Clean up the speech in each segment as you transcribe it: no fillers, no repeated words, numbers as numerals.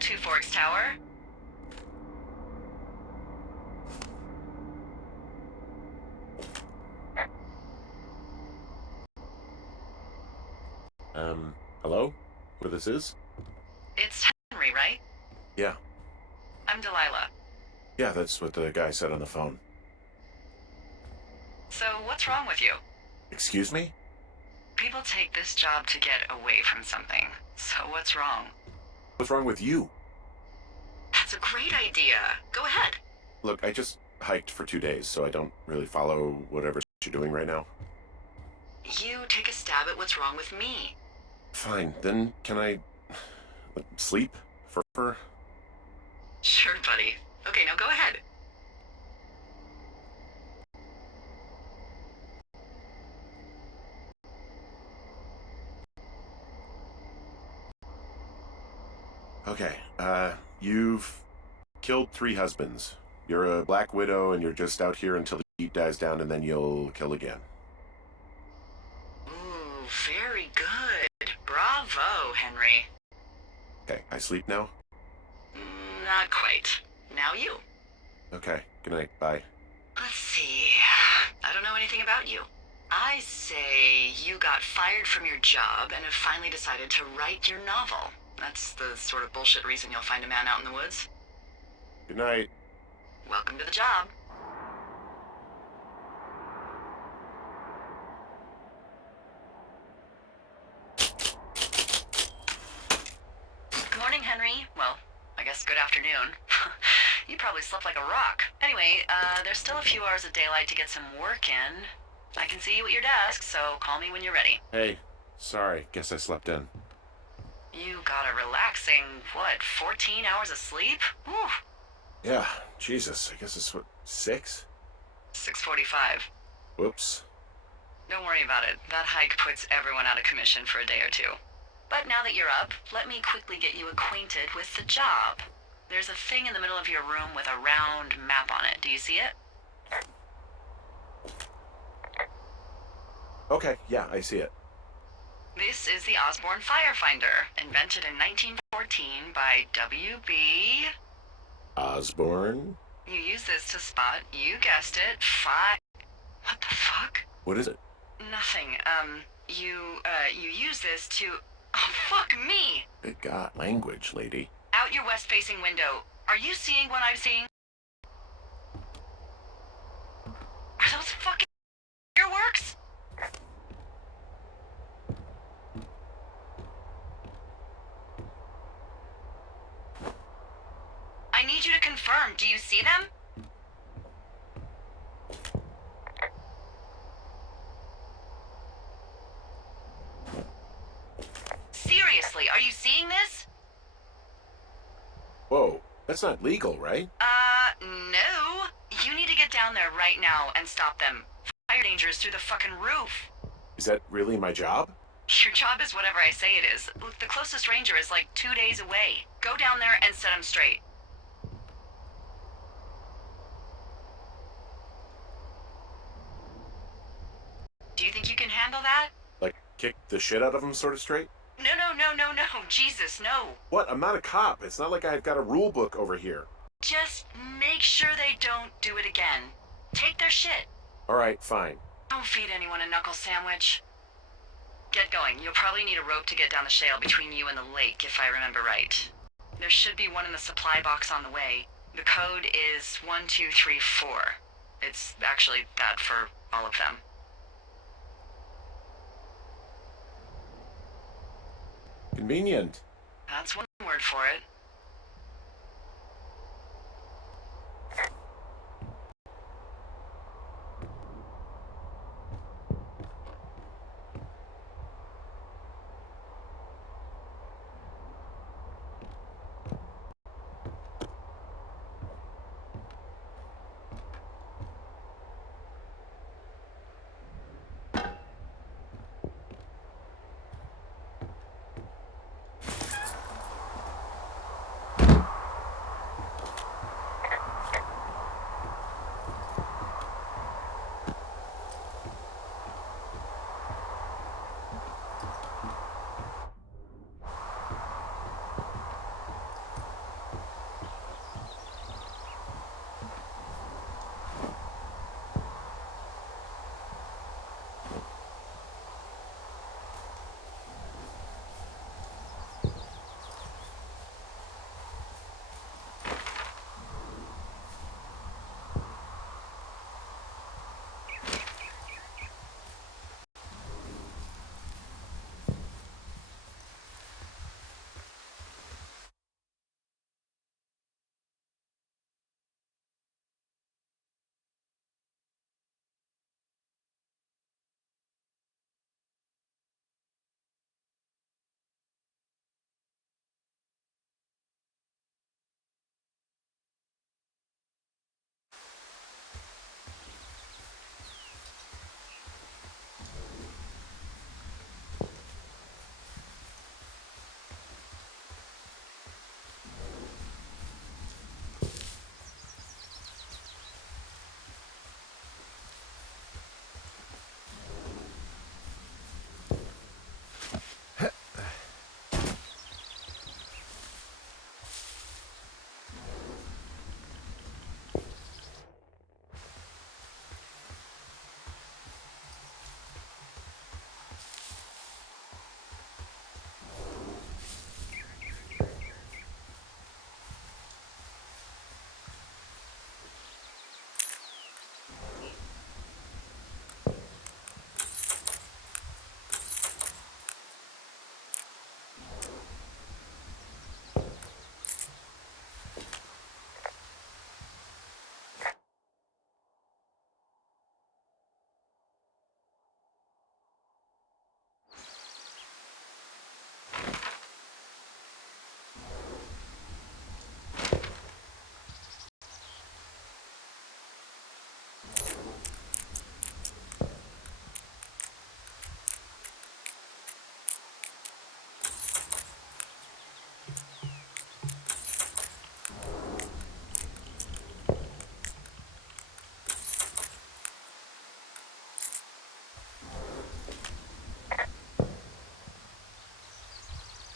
Two Forks Tower. Hello? Who this is? It's Henry, right? Yeah. I'm Delilah. Yeah, that's what the guy said on the phone. So, what's wrong with you? Excuse me? People take this job to get away from something. So, what's wrong? What's wrong with you? That's a great idea. Go ahead. Look, I just hiked for 2 days, so I don't really follow whatever you're doing right now. You take a stab at what's wrong with me. Fine, then can I sleep for? Sure, buddy. Okay, now go ahead. Okay, you've killed 3 husbands. You're a black widow and you're just out here until the heat dies down and then you'll kill again. Ooh, very good. Bravo, Henry. Okay, I sleep now? Not quite. Now you. Okay, good night, bye. Let's see. I don't know anything about you. I say you got fired from your job and have finally decided to write your novel. That's the sort of bullshit reason you'll find a man out in the woods. Good night. Welcome to the job. Good morning, Henry. Well, I guess good afternoon. You probably slept like a rock. Anyway, there's still a few hours of daylight to get some work in. I can see you at your desk, so call me when you're ready. Hey, sorry, guess I slept in. You got a relaxing, 14 hours of sleep? Whew. Yeah, Jesus, I guess it's what, 6? 6:45. Whoops. Don't worry about it. That hike puts everyone out of commission for a day or two. But now that you're up, let me quickly get you acquainted with the job. There's a thing in the middle of your room with a round map on it. Do you see it? Okay, yeah, I see it. This is the Osborne Firefinder, invented in 1914 by W.B. Osborne? You use this to spot, you guessed it, What the fuck? What is it? Nothing. You use this to... Oh, fuck me! Good God, language, lady. Out your west-facing window. Are you seeing what I'm seeing? Are those fucking fireworks? I need you to confirm. Do you see them? Seriously, are you seeing this? Whoa, that's not legal, right? No. You need to get down there right now and stop them. Fire danger is through the fucking roof. Is that really my job? Your job is whatever I say it is. Look, the closest ranger is like 2 days away. Go down there and set him straight. Do you think you can handle that? Like, kick the shit out of him sort of straight? No. Jesus, no. What? I'm not a cop. It's not like I've got a rule book over here. Just make sure they don't do it again. Take their shit. All right, fine. Don't feed anyone a knuckle sandwich. Get going. You'll probably need a rope to get down the shale between you and the lake, if I remember right. There should be one in the supply box on the way. The code is 1234. It's actually that for all of them. Convenient. That's one word for it.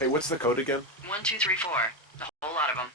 Hey, what's the code again? 1234. A whole lot of them.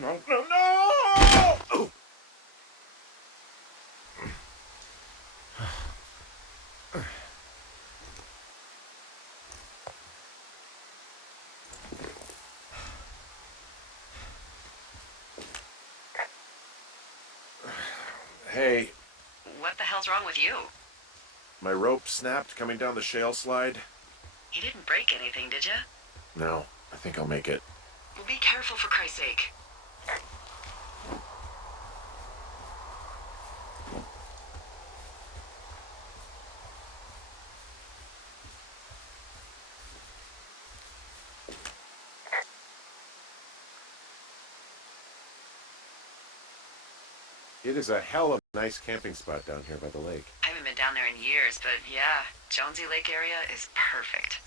No, no, no! Oh. Hey, What the hell's wrong with you? my rope snapped coming down the shale slide. You didn't break anything, did you? No, I think I'll make it. Well, be careful for Christ's sake. It is a hell of a nice camping spot down here by the lake. I haven't been down there in years, but yeah, Jonesy Lake area is perfect.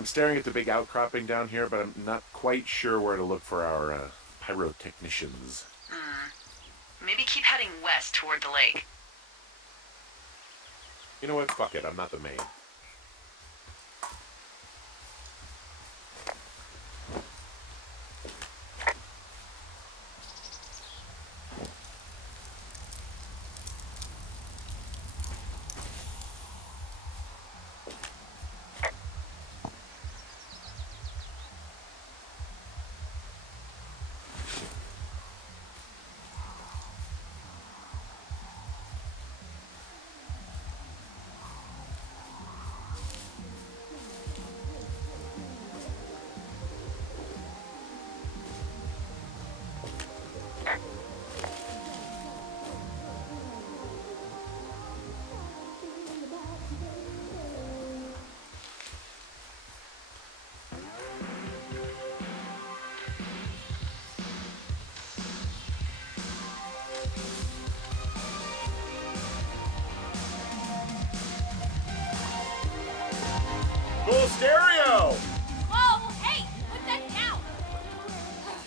I'm staring at the big outcropping down here, but I'm not quite sure where to look for our pyrotechnicians. Maybe keep heading west toward the lake. You know what? Fuck it. I'm not the main. Full stereo! Whoa, hey, put that down.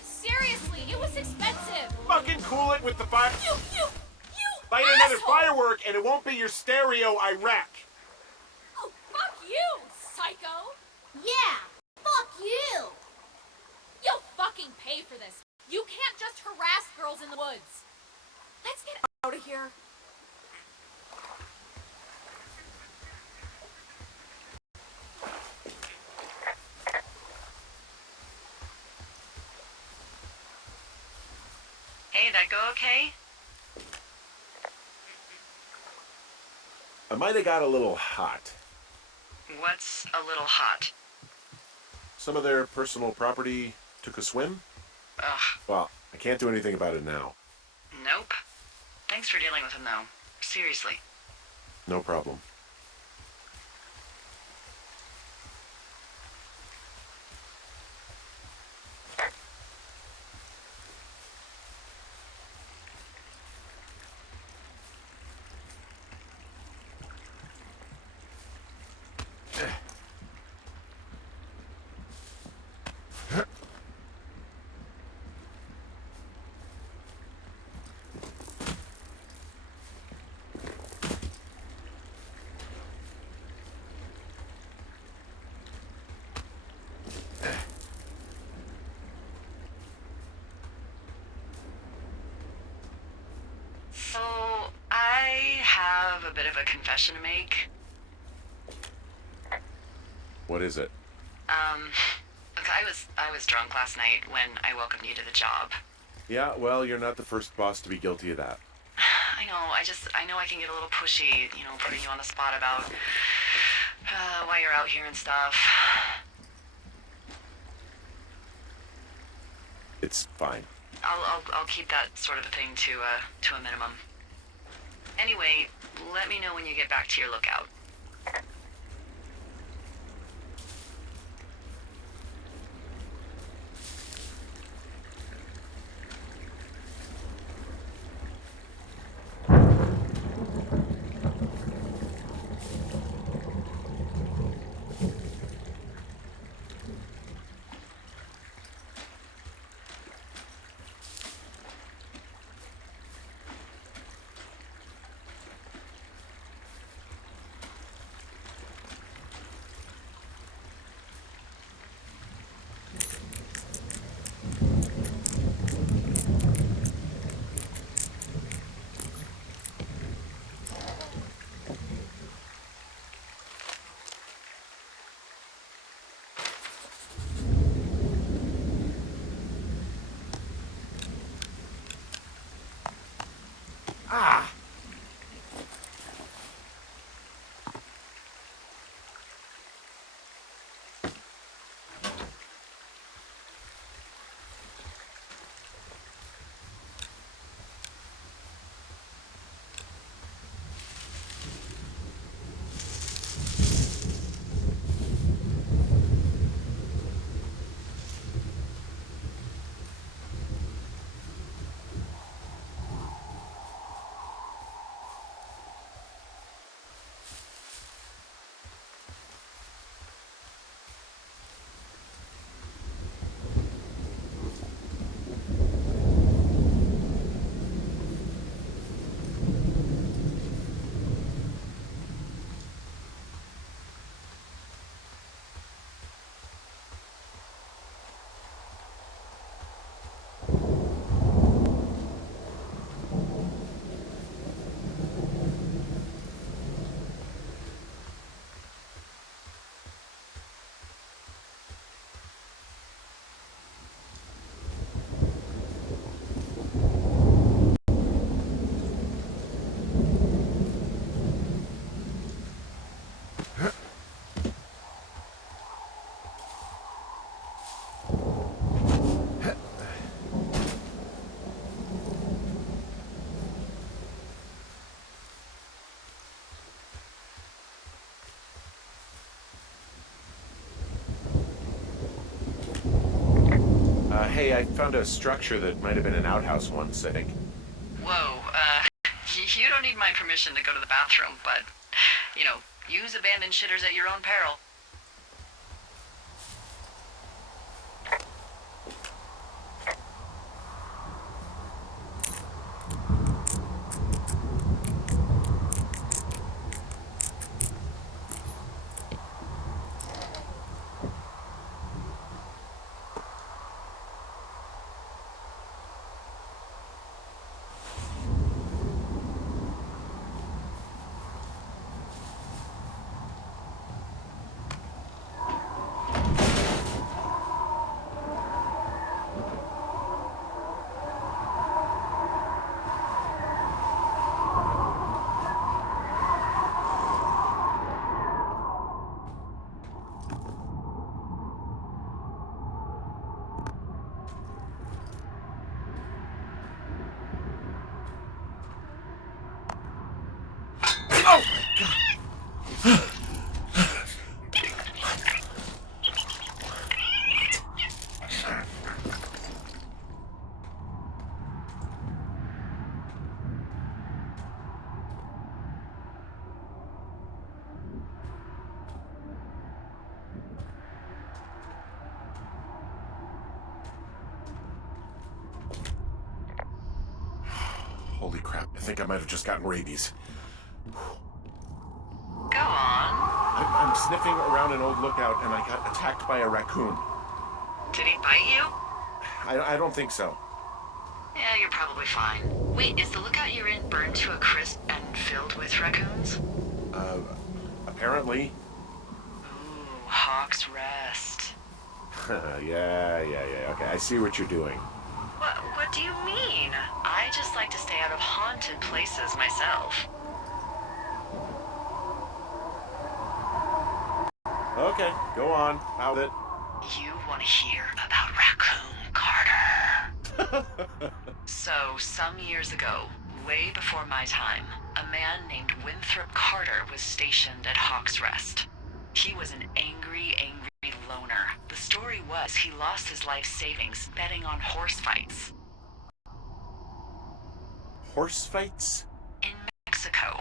Seriously, it was expensive. Fucking cool it with the fire. You Light another asshole! firework and it won't be your stereo I wreck. Oh, fuck you, psycho. Yeah, fuck you! You'll fucking pay for this. You can't just harass girls in the woods. Let's get out of here. Hey, that go okay? I might have got a little hot. What's a little hot? Some of their personal property took a swim? Ugh, Well, I can't do anything about it now. nope. Thanks for dealing with him, though. Seriously. No problem. So, I have a bit of a confession to make. What is it? Look, I was drunk last night when I welcomed you to the job. Yeah, well, you're not the first boss to be guilty of that. I know, I know I can get a little pushy, putting you on the spot about why you're out here and stuff. It's fine. I'll keep that sort of a thing to a minimum. Anyway, let me know when you get back to your lookout. Ah! Hey, I found a structure that might have been an outhouse once, I think. Whoa, you don't need my permission to go to the bathroom, but, use abandoned shitters at your own peril. Holy crap, I think I might have just gotten rabies. Go on. I'm sniffing around an old lookout and I got attacked by a raccoon. Did he bite you? I don't think so. Yeah, you're probably fine. Wait, is the lookout you're in burned to a crisp and filled with raccoons? Apparently. Ooh, Hawk's Rest. Yeah. Okay, I see what you're doing. What do you mean? I just like to stay out of haunted places myself. Okay, go on. Out it. You want to hear about Raccoon Carter? So, some years ago, way before my time, a man named Winthrop Carter was stationed at Hawk's Rest. He was an angry loner. The story was he lost his life savings betting on horse fights. Horse fights? In Mexico.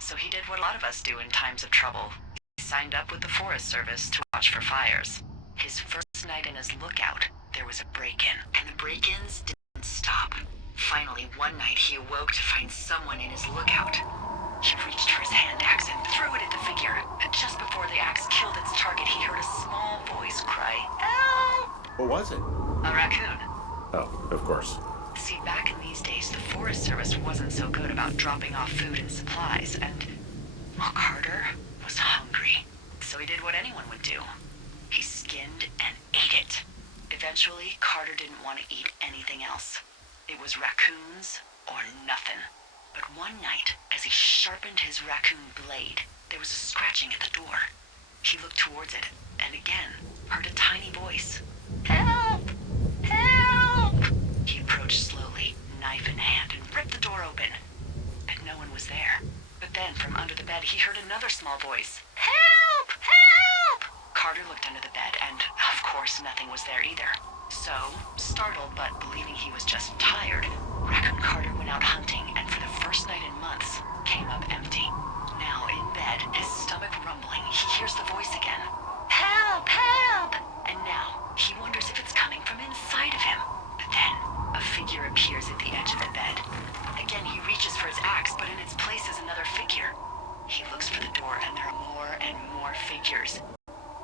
So he did what a lot of us do in times of trouble. He signed up with the Forest Service to watch for fires. His first night in his lookout, there was a break-in, and the break-ins didn't stop. Finally, one night he awoke to find someone in his lookout. He reached for his hand axe and threw it at the figure. And just before the axe killed its target, he heard a small voice cry, "Help!" What was it? A raccoon. Oh, of course. See, back in these days, the Forest Service wasn't so good about dropping off food and supplies, and, well, Carter was hungry. So he did what anyone would do. He skinned and ate it. Eventually, Carter didn't want to eat anything else. It was raccoons or nothing. But one night, as he sharpened his raccoon blade, there was a scratching at the door. He looked towards it, and again, heard a tiny voice. "Help! Help!" He approached slowly, knife in hand, and ripped the door open. But no one was there. But then, from under the bed, he heard another small voice. "Help! Help!" Carter looked under the bed, and, of course, nothing was there either. So, startled but believing he was just tired, Raccoon Carter went out hunting, and for the first night in months, came up empty. Now, in bed, his stomach rumbling, he hears the voice again. "Help! Help!" And now, he wonders if it's coming from inside of him. But then, a figure appears at the edge of the bed. Again, he reaches for his axe, but in its place is another figure. He looks for the door, and there are more and more figures.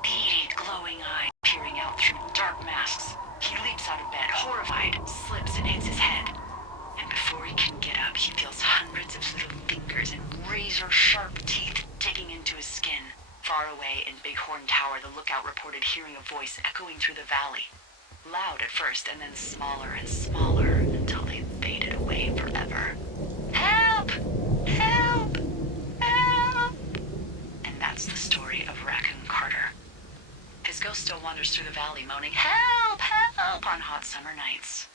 Beady, glowing eyes peering out through dark masks. He leaps out of bed, horrified, slips and hits his head. And before he can get up, he feels hundreds of little fingers and razor-sharp teeth digging into his skin. Far away in Bighorn Tower, the lookout reported hearing a voice echoing through the valley. Loud at first, and then smaller and smaller, until they faded away forever. "Help! Help! Help!" And that's the story of Raccoon Carter. His ghost still wanders through the valley, moaning, "Help! Help!" on hot summer nights.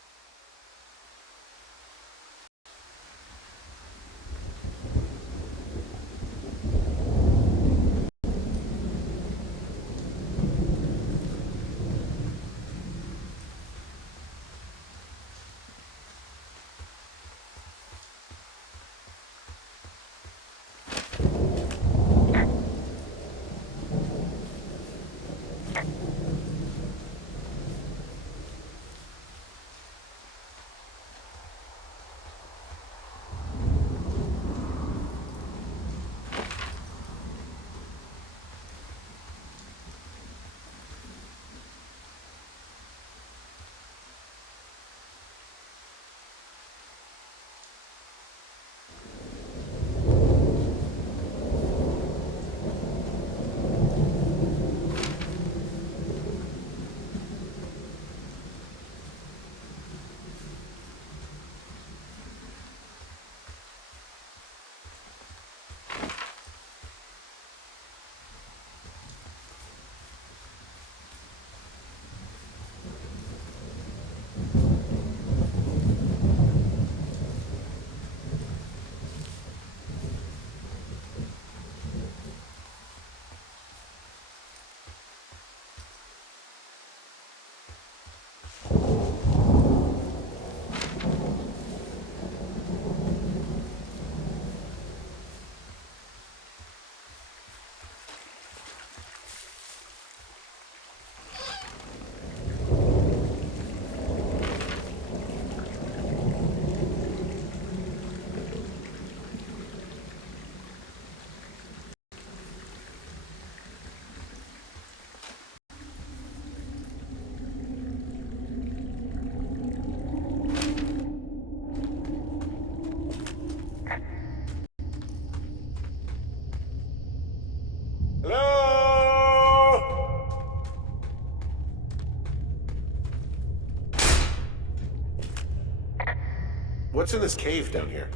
What's in this cave down here?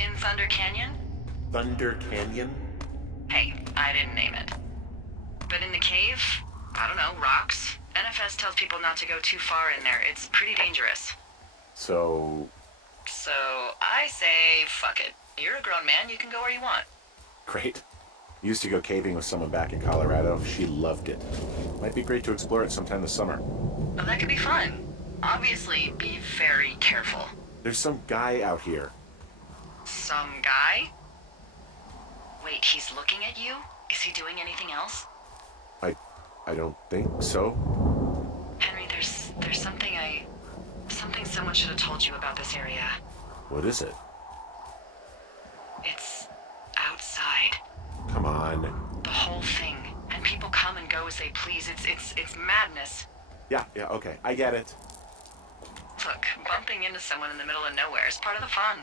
In Thunder Canyon? Thunder Canyon? Hey, I didn't name it. But in the cave, I don't know, rocks? NFS tells people not to go too far in there. It's pretty dangerous. So I say, fuck it. You're a grown man, you can go where you want. great. Used to go caving with someone back in Colorado. She loved it. Might be great to explore it sometime this summer. Oh, that could be fun. Obviously, be very careful. There's some guy out here. Some guy? Wait, he's looking at you? Is he doing anything else? I don't think so. Henry, there's something someone should have told you about this area. What is it? It's outside. Come on. The whole thing. And people come and go as they please. It's madness. Yeah, okay. I get it. Look, bumping into someone in the middle of nowhere is part of the fun.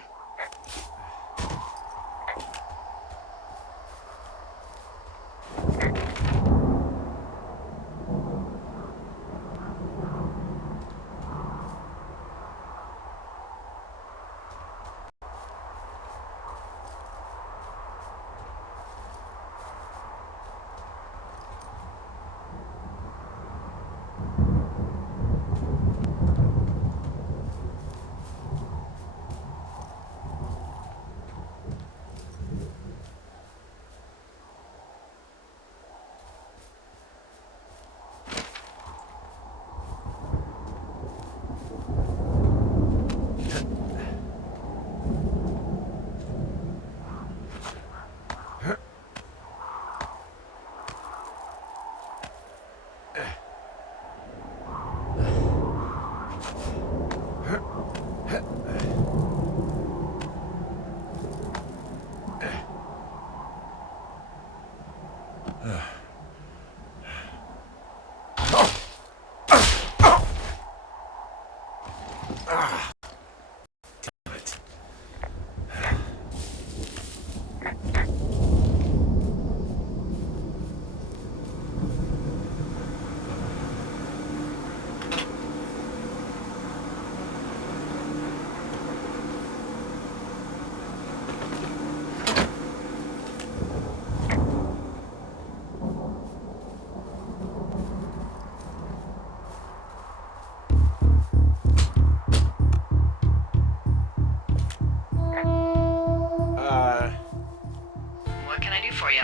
What can I do for you?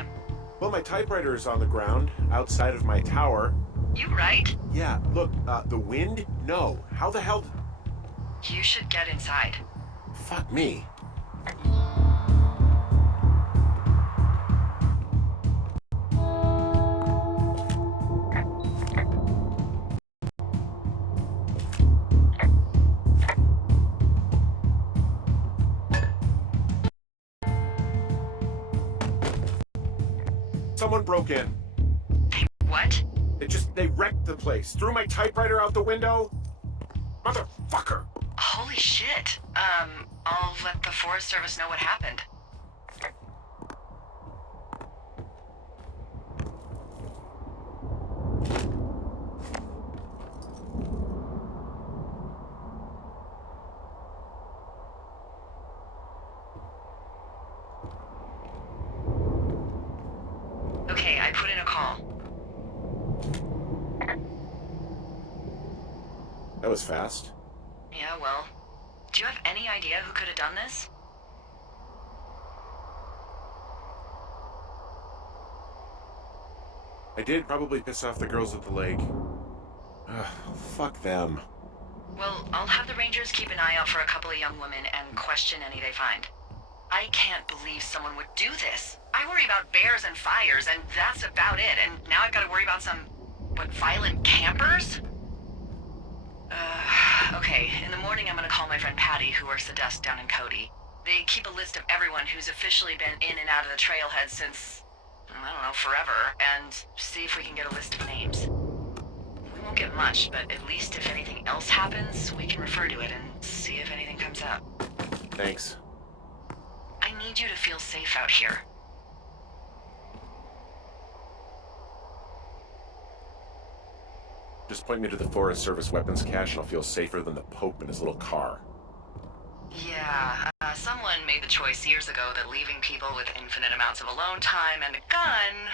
Well, my typewriter is on the ground outside of my tower. You right? Yeah, look, the wind? No. How the hell? You should get inside. Fuck me. Someone broke in. What? They wrecked the place. Threw my typewriter out the window. Motherfucker! Holy shit. I'll let the Forest Service know what happened. Okay, I put in a call. That was fast. Yeah, well, do you have any idea who could have done this? I did probably piss off the girls at the lake. Ugh, fuck them. Well, I'll have the Rangers keep an eye out for a couple of young women and question any they find. I can't believe someone would do this. I worry about bears and fires, and that's about it. And now I've got to worry about some, violent campers? Okay, in the morning I'm gonna call my friend Patty, who works the desk down in Cody. They keep a list of everyone who's officially been in and out of the trailhead since, I don't know, forever, and see if we can get a list of names. We won't get much, but at least if anything else happens, we can refer to it and see if anything comes up. Thanks. I need you to feel safe out here. Just point me to the Forest Service weapons cache and I'll feel safer than the Pope in his little car. made the choice years ago that leaving people with infinite amounts of alone time and a gun